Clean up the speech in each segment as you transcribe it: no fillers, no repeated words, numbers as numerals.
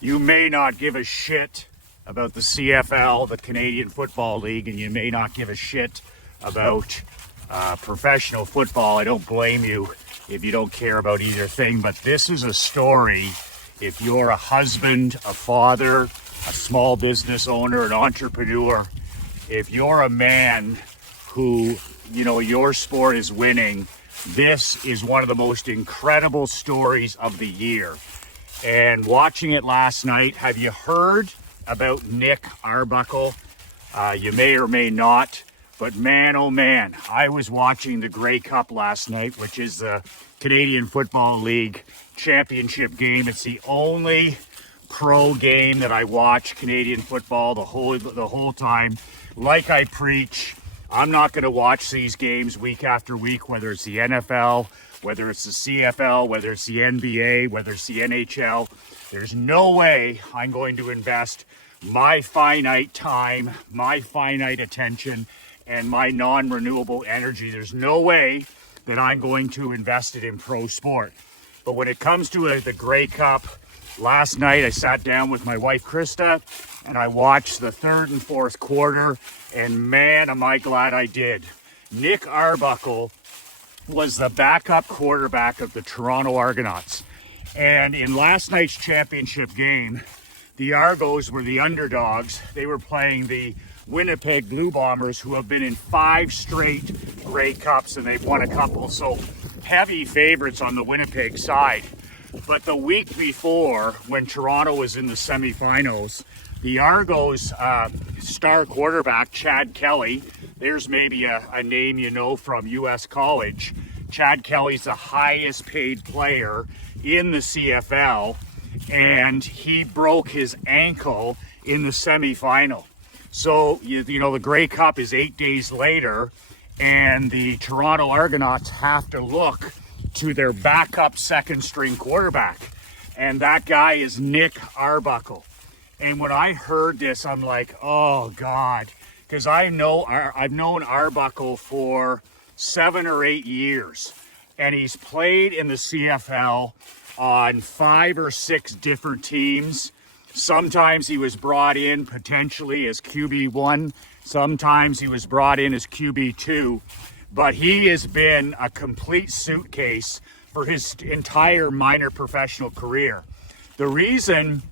You may not give a shit about the CFL, the Canadian Football League, and you may not give a shit about professional football. I don't blame you if you don't care about either thing, but this is a story. If you're a husband, a father, a small business owner, an entrepreneur, if you're a man who, your sport is winning, this is one of the most incredible stories of the year. And watching it last night, have you heard about Nick Arbuckle? You may or may not, but man, oh man, I was watching the Grey Cup last night, which is the Canadian Football League championship game. It's the only pro game that I watch Canadian football the whole time. Like I preach, I'm not going to watch these games week after week, whether it's the NFL, whether it's the CFL, whether it's the NBA, whether it's the NHL. There's no way I'm going to invest my finite time, my finite attention, and my non-renewable energy. There's no way that I'm going to invest it in pro sport. But when it comes to the Grey Cup, last night I sat down with my wife Krista and I watched the third and fourth quarter, and man, am I glad I did. Nick Arbuckle was the backup quarterback of the Toronto Argonauts. And in last night's championship game, the Argos were the underdogs. They were playing the Winnipeg Blue Bombers, who have been in 5 straight Grey Cups, and they've won a couple. So heavy favorites on the Winnipeg side. But the week before, when Toronto was in the semifinals, the Argos star quarterback, Chad Kelly, there's maybe a name you know from U.S. college. Chad Kelly's the highest paid player in the CFL, and he broke his ankle in the semifinal. So, the Grey Cup is 8 days later, and the Toronto Argonauts have to look to their backup second string quarterback. And that guy is Nick Arbuckle. And when I heard this, I'm like, oh God, because I've known Arbuckle for 7 or 8 years, and he's played in the CFL on 5 or 6 different teams. Sometimes he was brought in potentially as QB1. Sometimes he was brought in as QB2. But he has been a complete suitcase for his entire minor professional career. The reason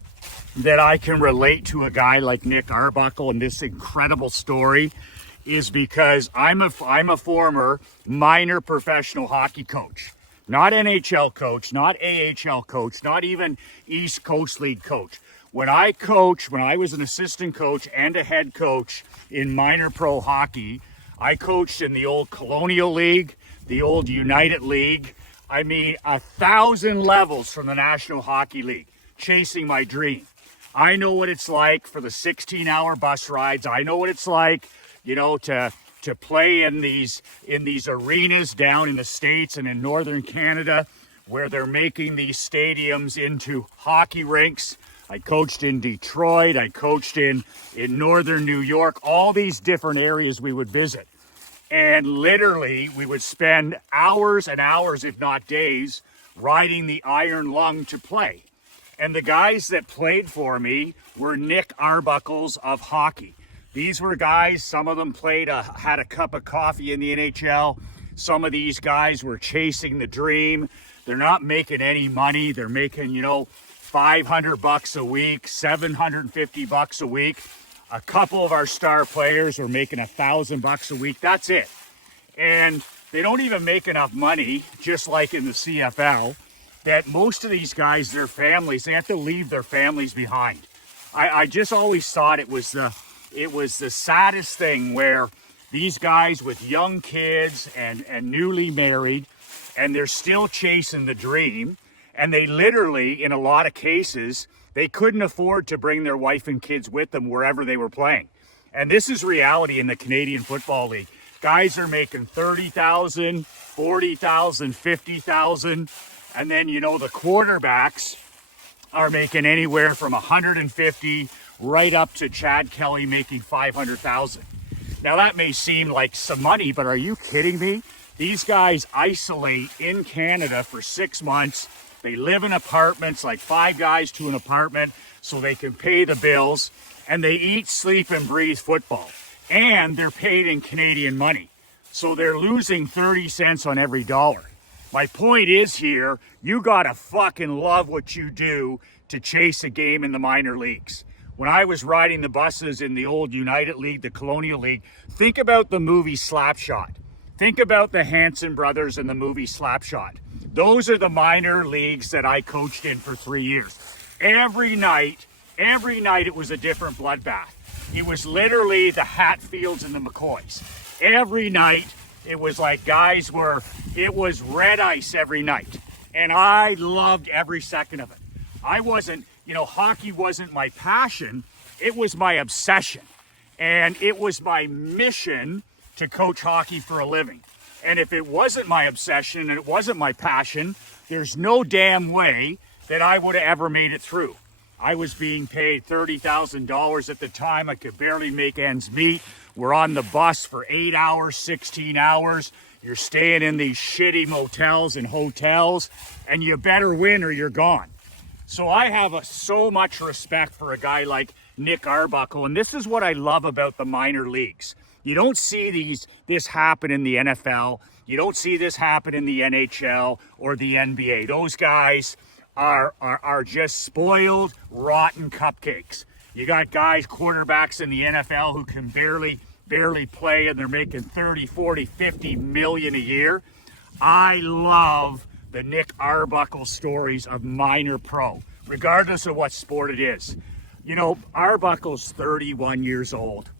that I can relate to a guy like Nick Arbuckle and this incredible story is because I'm a former minor professional hockey coach. Not NHL coach, not AHL coach, not even East Coast League coach. When I was an assistant coach and a head coach in minor pro hockey, I coached in the old Colonial League, the old United League. 1,000 levels from the National Hockey League, chasing my dream. I know what it's like for the 16-hour bus rides. I know what it's like, to play in these arenas down in the States and in Northern Canada, where they're making these stadiums into hockey rinks. I coached in Detroit. I coached in Northern New York, all these different areas we would visit. And literally, we would spend hours and hours, if not days, riding the Iron Lung to play. And the guys that played for me were Nick Arbuckles of hockey. These were guys, some of them had a cup of coffee in the NHL. Some of these guys were chasing the dream. They're not making any money. They're making, $500 a week, $750 a week. A couple of our star players are making $1,000 a week. That's it. And they don't even make enough money, just like in the CFL, that most of these guys, their families, they have to leave their families behind. I just always thought it was the saddest thing, where these guys with young kids and newly married, and they're still chasing the dream. And they literally, in a lot of cases, they couldn't afford to bring their wife and kids with them wherever they were playing. And this is reality in the Canadian Football League. Guys are making $30,000, $40,000, $50,000. And then, the quarterbacks are making anywhere from $150,000 right up to Chad Kelly making $500,000. Now that may seem like some money, but are you kidding me? These guys isolate in Canada for 6 months. They live in apartments, like 5 guys to an apartment, so they can pay the bills, and they eat, sleep, and breathe football. And they're paid in Canadian money. So they're losing 30 cents on every dollar. My point is here, you gotta fucking love what you do to chase a game in the minor leagues. When I was riding the buses in the old United League, the Colonial League, think about the movie Slapshot. Think about the Hanson brothers in the movie Slapshot. Those are the minor leagues that I coached in for 3 years. Every night it was a different bloodbath. It was literally the Hatfields and the McCoys. Every night, it was like it was red ice every night. And I loved every second of it. Hockey wasn't my passion, it was my obsession. And it was my mission to coach hockey for a living. And if it wasn't my obsession and it wasn't my passion, there's no damn way that I would have ever made it through. I was being paid $30,000 at the time. I could barely make ends meet. We're on the bus for 8 hours, 16 hours. You're staying in these shitty motels and hotels, and you better win or you're gone. So I have so much respect for a guy like Nick Arbuckle, and this is what I love about the minor leagues. You don't see this happen in the NFL. You don't see this happen in the NHL or the NBA. Those guys are just spoiled, rotten cupcakes. You got guys, quarterbacks in the NFL who can barely play, and they're making 30, 40, 50 million a year. I love the Nick Arbuckle stories of minor pro, regardless of what sport it is. Arbuckle's 31 years old,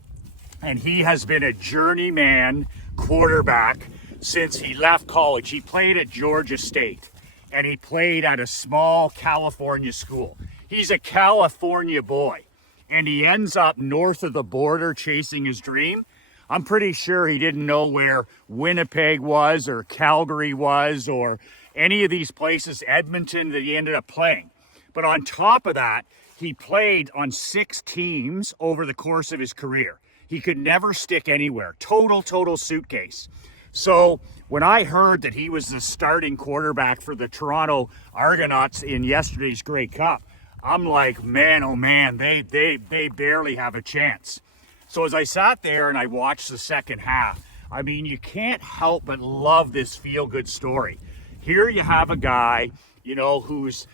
and he has been a journeyman quarterback since he left college. He played at Georgia State, and he played at a small California school. He's a California boy, and he ends up north of the border chasing his dream. I'm pretty sure he didn't know where Winnipeg was or Calgary was or any of these places, Edmonton, that he ended up playing. But on top of that, he played on 6 teams over the course of his career. He could never stick anywhere. Total suitcase. So when I heard that he was the starting quarterback for the Toronto Argonauts in yesterday's Grey Cup, I'm like, man, oh man, they barely have a chance. So as I sat there and I watched the second half, I mean, you can't help but love this feel-good story. Here you have a guy, who's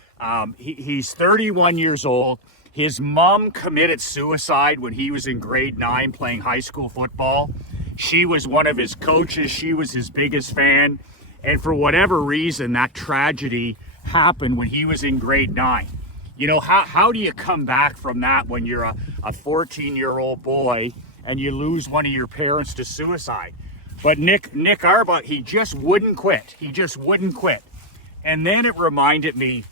he's 31 years old. His mom committed suicide when he was in grade 9 playing high school football. She was one of his coaches. She was his biggest fan. And for whatever reason, that tragedy happened when he was in grade 9. How do you come back from that when you're a 14-year-old boy and you lose one of your parents to suicide? But Nick Arbuckle, he just wouldn't quit. And then it reminded me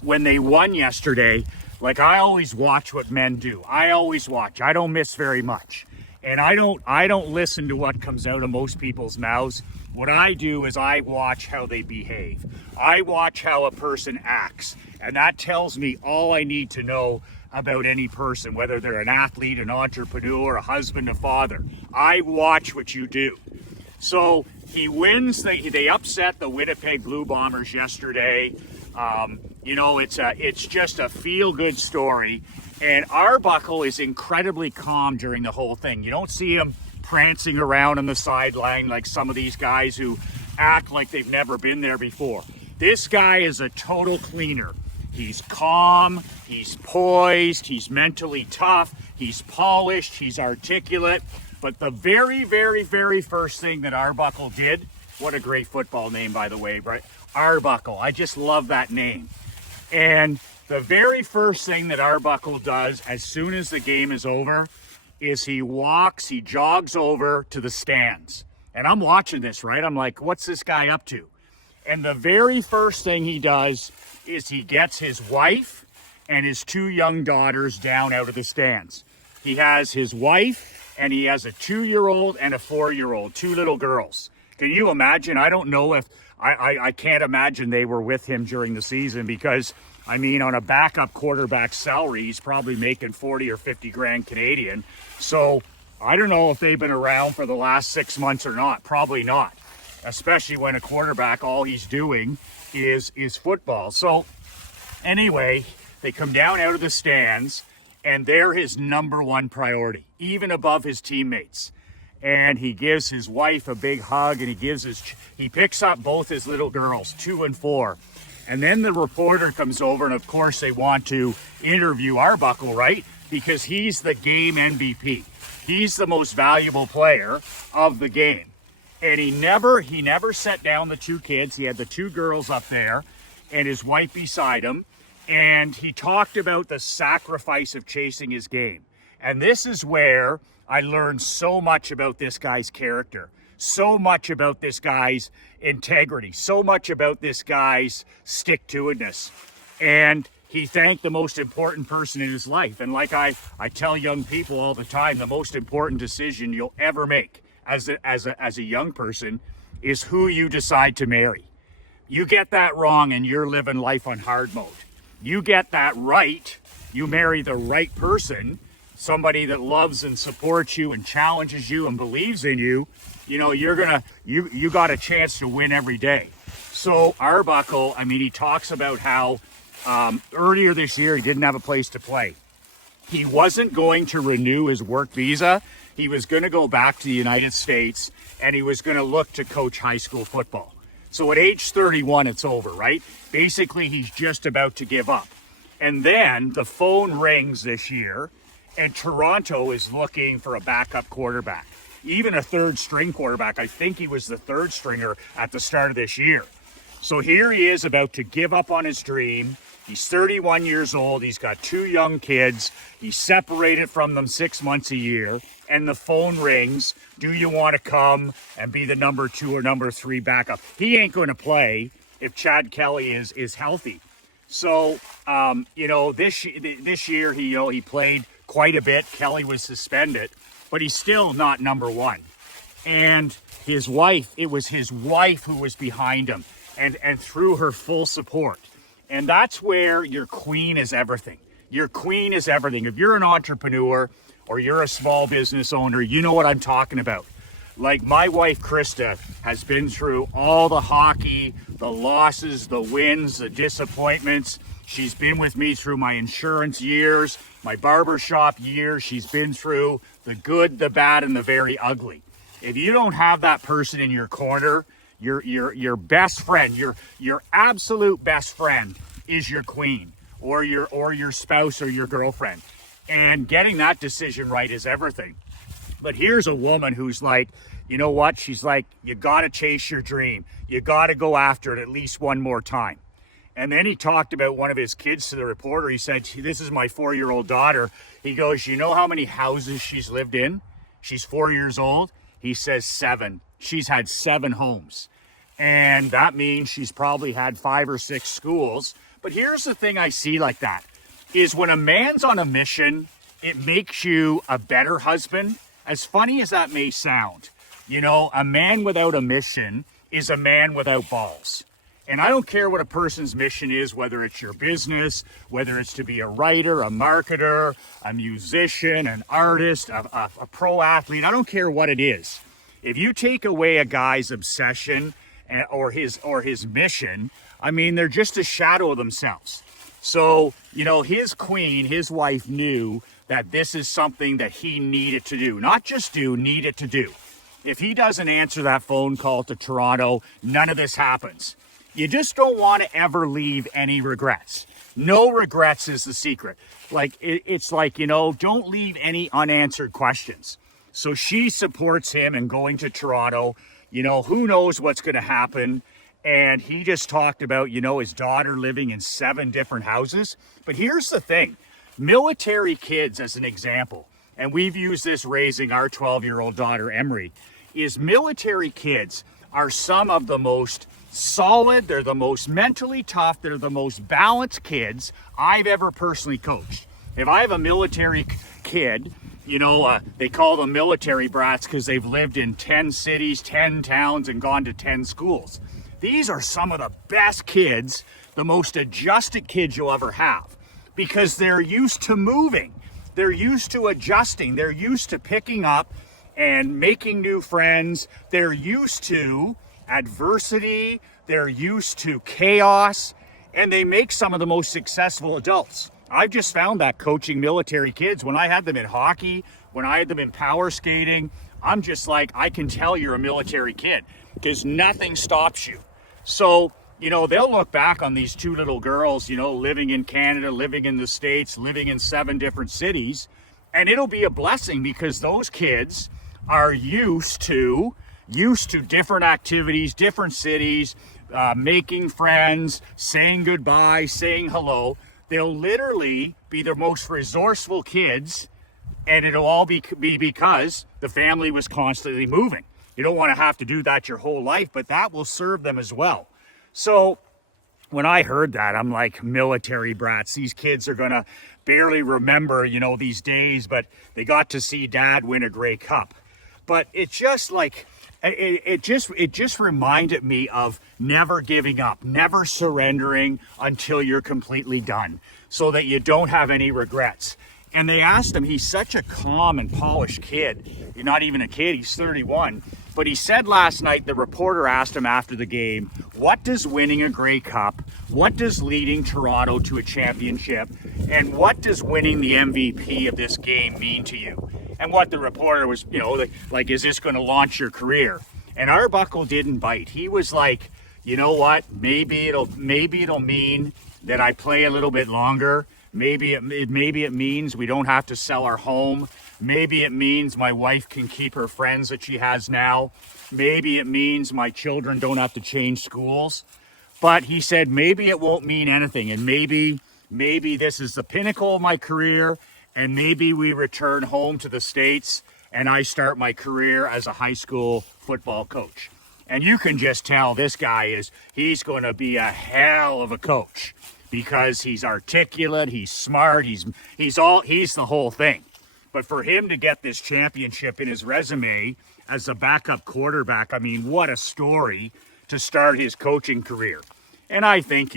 when they won yesterday, like I always watch what men do. I always watch. I don't miss very much. And I don't listen to what comes out of most people's mouths. What I do is I watch how they behave. I watch how a person acts. And that tells me all I need to know about any person, whether they're an athlete, an entrepreneur, a husband, a father. I watch what you do. So he wins. They upset the Winnipeg Blue Bombers yesterday. It's just a feel-good story. And Arbuckle is incredibly calm during the whole thing. You don't see him prancing around on the sideline like some of these guys who act like they've never been there before. This guy is a total cleaner. He's calm, he's poised, he's mentally tough, he's polished, he's articulate. But the very, very, very first thing that Arbuckle did, what a great football name, by the way, right? Arbuckle, I just love that name. And the very first thing that Arbuckle does as soon as the game is over is he jogs over to the stands. And I'm watching this, right? I'm like, what's this guy up to? And the very first thing he does is he gets his wife and his 2 young daughters down out of the stands. He has his wife and he has a 2-year-old and a 4-year-old, 2 little girls. Can you imagine? I don't know if, I can't imagine they were with him during the season because, I mean, on a backup quarterback salary, he's probably making 40 or 50 grand Canadian. So I don't know if they've been around for the last 6 months or not. Probably not. Especially when a quarterback, all he's doing is football. So anyway, they come down out of the stands, and they're his number one priority, even above his teammates. And he gives his wife a big hug, and he picks up both his little girls, 2 and 4. And then the reporter comes over, and of course they want to interview Arbuckle, right? Because he's the game MVP. He's the most valuable player of the game. And he never set down the 2 kids. He had the 2 girls up there and his wife beside him. And he talked about the sacrifice of chasing his game. And this is where I learned so much about this guy's character, so much about this guy's integrity, so much about this guy's stick-to-itiveness. And he thanked the most important person in his life. And like I tell young people all the time, the most important decision you'll ever make as a young person is who you decide to marry. You get that wrong and you're living life on hard mode. You get that right, you marry the right person, somebody that loves and supports you and challenges you and believes in you, you got a chance to win every day. So Arbuckle, he talks about how earlier this year he didn't have a place to play. He wasn't going to renew his work visa. He was going to go back to the United States, and he was going to look to coach high school football. So at age 31, it's over, right? Basically, he's just about to give up. And then the phone rings this year, and Toronto is looking for a backup quarterback, even a third string quarterback. I think he was the third stringer at the start of this year. So here he is about to give up on his dream. He's 31 years old. He's got 2 young kids. He's separated from them 6 months a year. And the phone rings. Do you want to come and be the number 2 or number 3 backup? He ain't going to play if Chad Kelly is healthy. So, this year he played quite a bit. Kelly was suspended, but he's still not number 1. And his wife, it was his wife who was behind him and through her full support. And that's where your queen is everything. Your queen is everything. If you're an entrepreneur or you're a small business owner, you know what I'm talking about. Like my wife, Krista, has been through all the hockey, the losses, the wins, the disappointments. She's been with me through my insurance years, my barbershop years. She's been through the good, the bad, and the very ugly. If you don't have that person in your corner, your best friend, your absolute best friend is your queen or your spouse or your girlfriend. And getting that decision right is everything. But here's a woman who's like, you know what? She's like, you got to chase your dream. You got to go after it at least one more time. And then he talked about one of his kids to the reporter. He said, this is my 4-year-old daughter. He goes, you know how many houses she's lived in? She's 4 years old. He says 7. She's had 7 homes. And that means she's probably had 5 or 6 schools. But here's the thing I see like that, is when a man's on a mission, it makes you a better husband. As funny as that may sound, a man without a mission is a man without balls. And I don't care what a person's mission is, whether it's your business, whether it's to be a writer, a marketer, a musician, an artist, a pro athlete. I don't care what it is. If you take away a guy's obsession or his mission, they're just a shadow of themselves. So, his queen, his wife, knew that this is something that he needed to do. Not just do, needed to do. If he doesn't answer that phone call to Toronto, none of this happens. You just don't want to ever leave any regrets. No regrets is the secret. It's like, don't leave any unanswered questions. So she supports him in going to Toronto. Who knows what's going to happen. And he just talked about, his daughter living in 7 different houses. But here's the thing. Military kids, as an example, and we've used this raising our 12-year-old daughter, Emery, is military kids are some of the most solid, they're the most mentally tough, they're the most balanced kids I've ever personally coached. If I have a military kid, they call them military brats because they've lived in 10 cities, 10 towns, and gone to 10 schools. These are some of the best kids, the most adjusted kids you'll ever have, because they're used to moving. They're used to adjusting. They're used to picking up and making new friends. They're used to adversity, they're used to chaos, and they make some of the most successful adults. I've just found that coaching military kids, when I had them in hockey, when I had them in power skating, I'm just like, I can tell you're a military kid because nothing stops you. So, they'll look back on these two little girls, living in Canada, living in the States, living in 7 different cities, and it'll be a blessing because those kids are used to different activities, different cities, making friends, saying goodbye, saying hello. They'll literally be the most resourceful kids, and it'll all be because the family was constantly moving. You don't want to have to do that your whole life, but that will serve them as well. So when I heard that, I'm like, military brats, these kids are going to barely remember, these days, but they got to see dad win a Grey Cup. But it's just like, it just reminded me of never giving up, never surrendering until you're completely done, so that you don't have any regrets. And they asked him, he's such a calm and polished kid. He's not even a kid, he's 31. But he said last night, the reporter asked him after the game, what does winning a Grey Cup, what does leading Toronto to a championship, and what does winning the MVP of this game mean to you? And what the reporter was, like, is this going to launch your career? And Arbuckle didn't bite. He was like, you know what, maybe it'll mean that I play a little bit longer. Maybe it means we don't have to sell our home. Maybe it means my wife can keep her friends that she has now. Maybe it means my children don't have to change schools. But he said, maybe it won't mean anything. And maybe this is the pinnacle of my career. And maybe we return home to the States and I start my career as a high school football coach. And you can just tell this guy he's going to be a hell of a coach, because he's articulate, he's smart, he's the whole thing. But for him to get this championship in his resume as a backup quarterback, I mean, what a story to start his coaching career. And I think,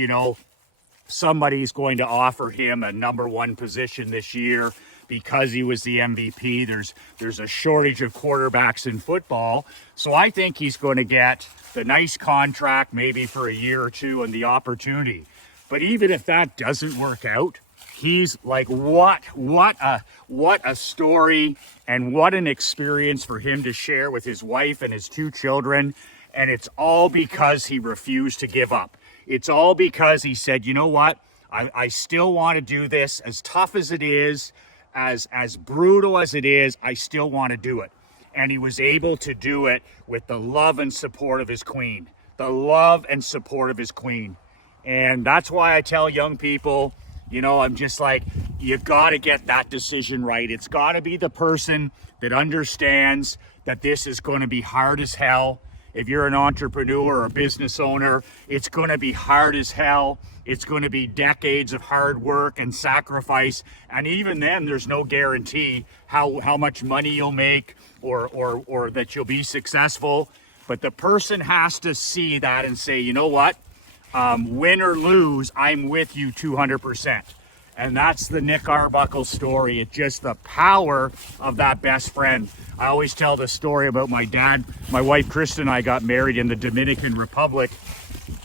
somebody's going to offer him a number 1 position this year because he was the MVP. There's a shortage of quarterbacks in football. So I think he's going to get the nice contract, maybe for a year or 2, and the opportunity. But even if that doesn't work out, he's like, what a story, and what an experience for him to share with his wife and his 2 children. And it's all because he refused to give up. It's all because he said, you know what, I still want to do this, as tough as it is, as brutal as it is, I still want to do it. And he was able to do it with the love and support of his queen. The love and support of his queen. And that's why I tell young people, I'm just like, you've got to get that decision right. It's got to be the person that understands that this is going to be hard as hell. If you're an entrepreneur or a business owner, it's going to be hard as hell. It's going to be decades of hard work and sacrifice. And even then, there's no guarantee how much money you'll make or that you'll be successful. But the person has to see that and say, you know what? Win or lose, I'm with you 200%. And that's the Nick Arbuckle story. It's just the power of that best friend. I always tell the story about my dad. My wife, Krista, and I got married in the Dominican Republic.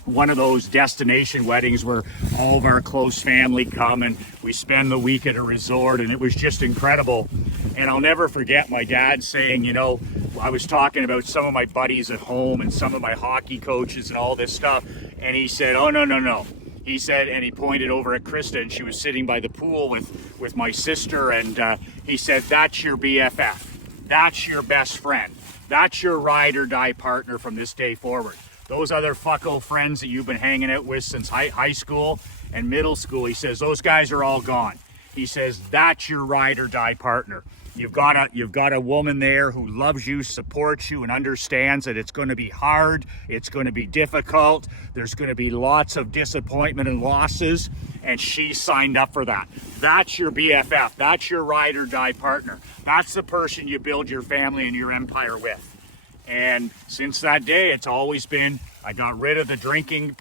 One of those destination weddings where all of our close family come and we spend the week at a resort, and it was just incredible. And I'll never forget my dad saying, I was talking about some of my buddies at home and some of my hockey coaches and all this stuff. And he said, oh, no. He said, and he pointed over at Krista, and she was sitting by the pool with my sister. And he said, that's your BFF. That's your best friend. That's your ride or die partner from this day forward. Those other fucko friends that you've been hanging out with since high school and middle school, he says, those guys are all gone. He says, that's your ride or die partner. You've got a woman there who loves you, supports you, and understands that it's going to be hard, it's going to be difficult, there's going to be lots of disappointment and losses, and she signed up for that. That's your BFF. That's your ride or die partner. That's the person you build your family and your empire with. And since that day, it's always been I got rid of the drinking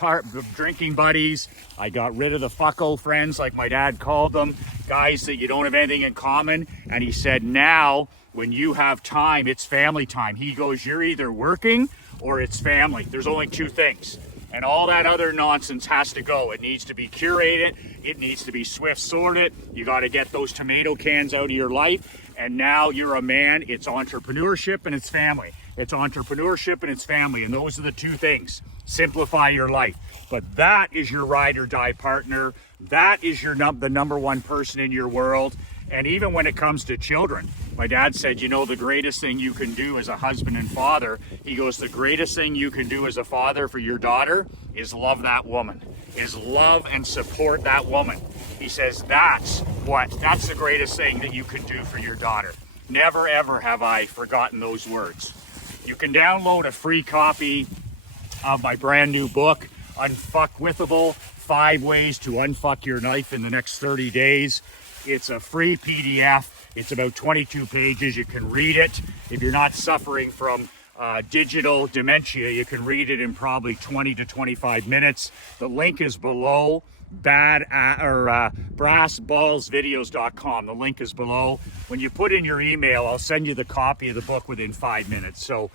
buddies. I got rid of the fucko friends, like my dad called them, guys that you don't have anything in common. And he said, now when you have time, it's family time. He goes, you're either working or it's family. There's only two things. And all that other nonsense has to go. It needs to be curated. It needs to be swift sorted. You got to get those tomato cans out of your life. And now you're a man. It's entrepreneurship and it's family. It's entrepreneurship and it's family. And those are the two things. Simplify your life. But that is your ride or die partner. That is your the number one person in your world. And even when it comes to children, my dad said, you know, the greatest thing you can do as a husband and father, he goes, the greatest thing you can do as a father for your daughter is love that woman, is love and support that woman. He says, that's the greatest thing that you can do for your daughter. Never, ever have I forgotten those words. You can download a free copy of my brand new book, Unfuckwithable, 5 Ways to Unfuck Your Life in the Next 30 Days. It's a free PDF. It's about 22 pages. You can read it. If you're not suffering from digital dementia, you can read it in probably 20 to 25 minutes. The link is below, brassballsvideos.com. The link is below. When you put in your email, I'll send you the copy of the book within 5 minutes. So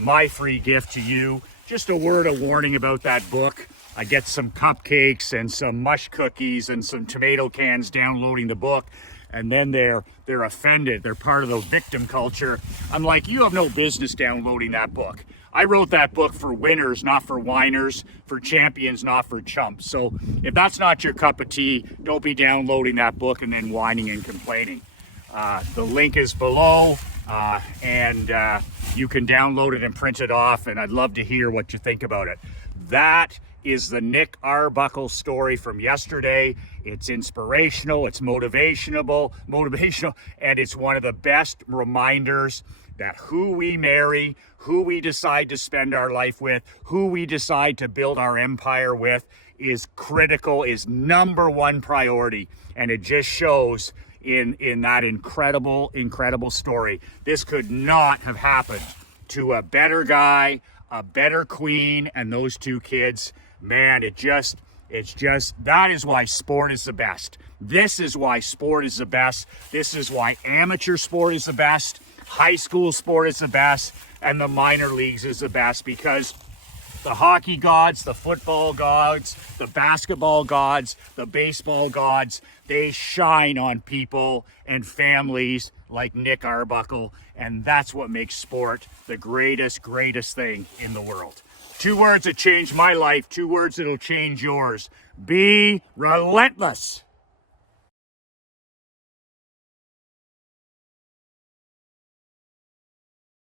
my free gift to you, just a word of warning about that book. I get some cupcakes and some mush cookies and some tomato cans downloading the book, and then they're offended. They're part of the victim culture. I'm like, you have no business downloading that book. I wrote that book for winners, not for whiners, for champions, not for chumps. So if that's not your cup of tea, don't be downloading that book and then whining and complaining. The link is below, and you can download it and print it off, and I'd love to hear what you think about it. That is the Nick Arbuckle story from yesterday. It's inspirational, it's motivational, and it's one of the best reminders that who we marry, who we decide to spend our life with, who we decide to build our empire with is critical, is number one priority. And it just shows in that incredible story. This could not have happened to a better guy, a better queen, and those two kids. Man, it's just, that is why sport is the best. This is why sport is the best. This is why amateur sport is the best. High school sport is the best. And the minor leagues is the best, because the hockey gods, the football gods, the basketball gods, the baseball gods, they shine on people and families like Nick Arbuckle. And that's what makes sport the greatest thing in the world. 2 words that changed my life, 2 words that'll change yours. Be relentless.